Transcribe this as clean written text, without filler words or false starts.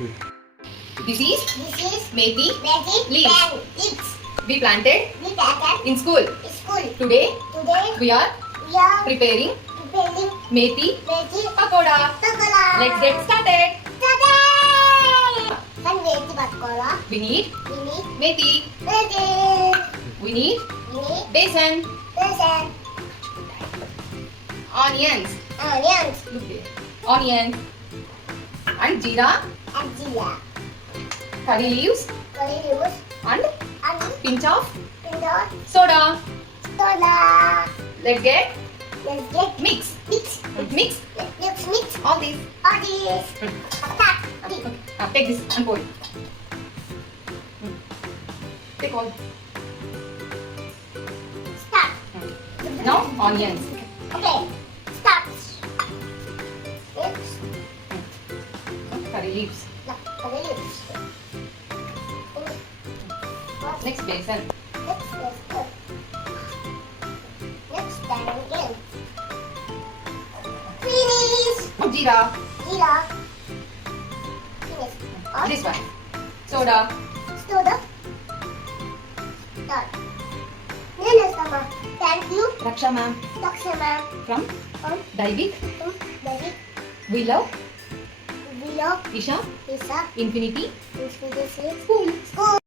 This is methi leaves. Leaves. We planted We planted in school. school. Today Today we are we are preparing preparing methi pakoda. pakoda. Let's get started. One methi pakoda. We need We need methi. methi. We need We need besan, besan, onions. onions, Look there. Onions and jeera, and jeera. curry leaves Curry leaves and and pinch of pinto soda. soda. Let's get Let's get mix. mix. Mix Let's mix all this. all this. Start. Okay. Take this and pour it. Take all. Start. Now onions. Okay. Start. Next. Curry leaves. Curry leaves. Next besan. Next time again. Finish. Jeera. Jeera. Finish. This one. Soda. Soda. Start. Next time. Thank you. Raksha ma'am. Lakshma. From Daiwik. David. We love Vlog. Isha Lisa. Infinity Infinity. School. School.